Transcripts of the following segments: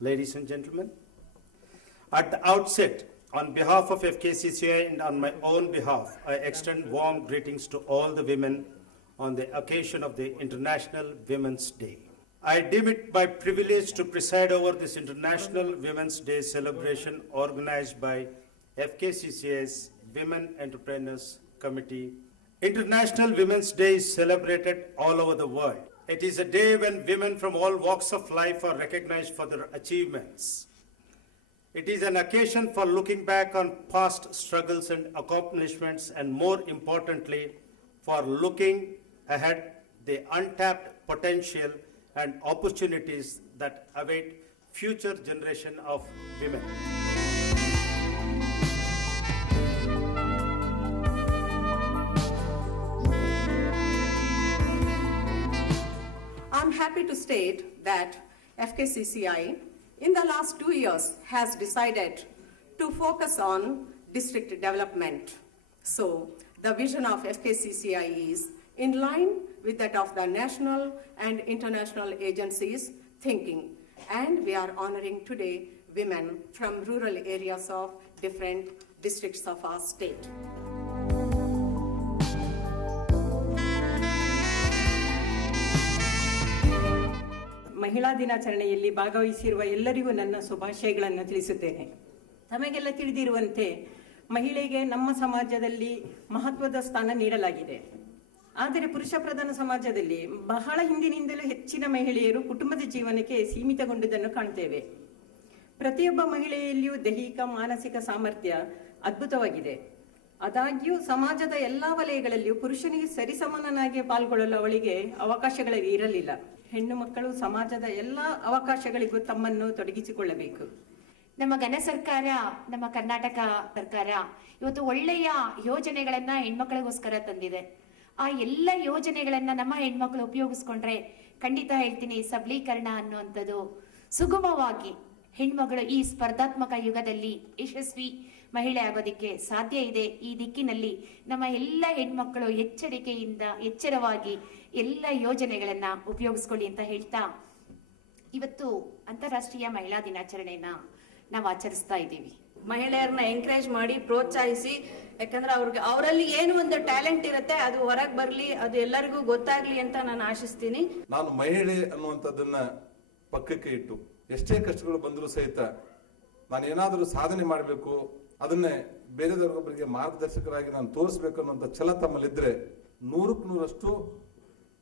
Ladies and gentlemen, at the outset, on behalf of FKCCI and on my own behalf, I extend warm greetings to all the women on the occasion of the International Women's Day. I deem it my privilege to preside over this International Women's Day celebration organized by FKCCI's Women Entrepreneurs Committee. International Women's Day is celebrated all over the world. It is a day when women from all walks of life are recognized for their achievements. It is an occasion for looking back on past struggles and accomplishments, and more importantly, for looking ahead the untapped potential and opportunities that await future generation of women. I'm happy to state that FKCCI in the last 2 years has decided to focus on district development. So the vision of FKCCI is in line with that of the national and international agencies' thinking. And we are honoring today women from rural areas of different districts of our state. ಮಹಿಳಾ ದಿನಾಚರಣೆಯಲ್ಲಿ ಭಾಗವಹಿಸಿರುವ ಎಲ್ಲರಿಗೂ ನನ್ನ ಶುಭಾಶಯಗಳನ್ನು ತಿಳಿಸುತ್ತೇನೆ. ತಮಗೆಲ್ಲ ತಿಳಿದಿರುವಂತೆ ಮಹಿಳೆಗೆ ನಮ್ಮ ಸಮಾಜದಲ್ಲಿ ಮಹತ್ವದ ಸ್ಥಾನ ನೀಡಲಾಗಿದೆ. ಆದರೆ ಪುರುಷ ಪ್ರಧಾನ ಸಮಾಜದಲ್ಲಿ ಬಹಳ ಹಿಂದಿನಿಂದಲೂ ಹೆಚ್ಚಿನ ಮಹಿಳೆಯರು ಕುಟುಂಬದ ಜೀವನಕ್ಕೆ ಸೀಮಿತಗೊಂಡುದನ್ನು ಕಾಣ್ತೇವೆ. ಪ್ರತಿಯೊಬ್ಬ ಮಹಿಳೆಯಲ್ಲಿಯೂ ದೈಹಿಕ ಮಾನಸಿಕ ಸಾಮರ್ಥ್ಯ ಅದ್ಭುತವಾಗಿದೆ. ಆದಾಗ್ಯೂ ಸಮಾಜದ ಎಲ್ಲ ವಲಯಗಳಲ್ಲಿಯೂ ಪುರುಷನಿಗೆ ಸರಿಸಮಾನನಾಗಿ ಪಾಲ್ಗೊಳ್ಳಲು ಅವಳಿಗೆ ಅವಕಾಶಗಳು ಇರಲಿಲ್ಲ. ಹೆಣ್ಣು ಮಕ್ಕಳು ಸಮಾಜದ ಎಲ್ಲ ಅವಕಾಶಗಳಿಗೂ ತಮ್ಮನ್ನು ತೊಡಗಿಸಿಕೊಳ್ಳಬೇಕು. ನಮ್ಮ ಘನ ಸರ್ಕಾರ, ನಮ್ಮ ಕರ್ನಾಟಕ ಸರ್ಕಾರ ಇವತ್ತು ಒಳ್ಳೆಯ ಯೋಜನೆಗಳನ್ನ ಹೆಣ್ಮಕ್ಳಿಗೋಸ್ಕರ ತಂದಿದೆ. ಆ ಎಲ್ಲ ಯೋಜನೆಗಳನ್ನ ನಮ್ಮ ಹೆಣ್ಮಕ್ಳು ಉಪಯೋಗಿಸ್ಕೊಂಡ್ರೆ ಖಂಡಿತ ಹೇಳ್ತೀನಿ ಸಬಲೀಕರಣ ಅನ್ನುವಂಥದ್ದು ಸುಗಮವಾಗಿ ಹೆಣ್ಮಗಳು ಈ ಸ್ಪರ್ಧಾತ್ಮಕ ಯುಗದಲ್ಲಿ ಯಶಸ್ವಿ ಮಹಿಳೆ ಆಗೋದಿಕ್ಕೆ ಸಾಧ್ಯ ಇದೆ. ಈ ದಿಕ್ಕಿನಲ್ಲಿ ನಮ್ಮ ಎಲ್ಲ ಹೆಣ್ಮಕ್ಕಳು ಎಚ್ಚರವಾಗಿ ಎಲ್ಲ ಯೋಜನೆಗಳನ್ನ ಉಪಯೋಗಿಸ್ಕೊಳ್ಳಿ ಅಂತ ಹೇಳ್ತಾ ಇವತ್ತು ಅಂತಾರಾಷ್ಟ್ರೀಯ ಮಹಿಳಾ ದಿನಾಚರಣೆಯನ್ನ ನಾವು ಆಚರಿಸ್ತಾ ಇದ್ದೀವಿ. ಮಹಿಳೆಯರನ್ನ ಎಂಕರೇಜ್ ಮಾಡಿ ಪ್ರೋತ್ಸಾಹಿಸಿ, ಯಾಕಂದ್ರೆ ಅವರಲ್ಲಿ ಏನು ಒಂದು ಟ್ಯಾಲೆಂಟ್ ಇರುತ್ತೆ ಅದು ಹೊರಗೆ ಬರ್ಲಿ, ಅದು ಎಲ್ಲರಿಗೂ ಗೊತ್ತಾಗ್ಲಿ ಅಂತ ನಾನು ಆಶಿಸ್ತೀನಿ. ನಾನು ಮಹಿಳೆ ಅನ್ನುವಂಥದ್ದನ್ನ ಪಕ್ಕಕ್ಕೆ ಇಟ್ಟು ಎಷ್ಟೇ ಕಷ್ಟಗಳು ಬಂದರೂ ಸಹಿತ ನಾನು ಏನಾದರೂ ಸಾಧನೆ ಮಾಡಬೇಕು, ಅದನ್ನೇ ಬೇರೆದವರೊಬ್ಬರಿಗೆ ಮಾರ್ಗದರ್ಶಕರಾಗಿ ನಾನು ತೋರಿಸ್ಬೇಕು ಅನ್ನುವಂಥ ಛಲ ತಮ್ಮಲ್ಲಿದ್ರೆ 100ಕ್ಕೆ 100ರಷ್ಟು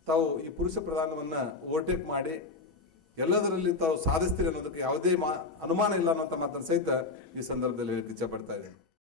ತಾವು ಈ ಪುರುಷ ಪ್ರಧಾನವನ್ನ ಓವರ್ಟೇಕ್ ಮಾಡಿ ಎಲ್ಲದರಲ್ಲಿ ತಾವು ಸಾಧಿಸ್ತೀರಿ ಅನ್ನೋದಕ್ಕೆ ಯಾವುದೇ ಅನುಮಾನ ಇಲ್ಲ ಅನ್ನುವಂಥ ಮಾತನ್ನು ಸಹಿತ ಈ ಸಂದರ್ಭದಲ್ಲಿ ಹೇಳಕ್ಕೆ ಇಚ್ಛೆ ಪಡ್ತಾ ಇದ್ದೇನೆ.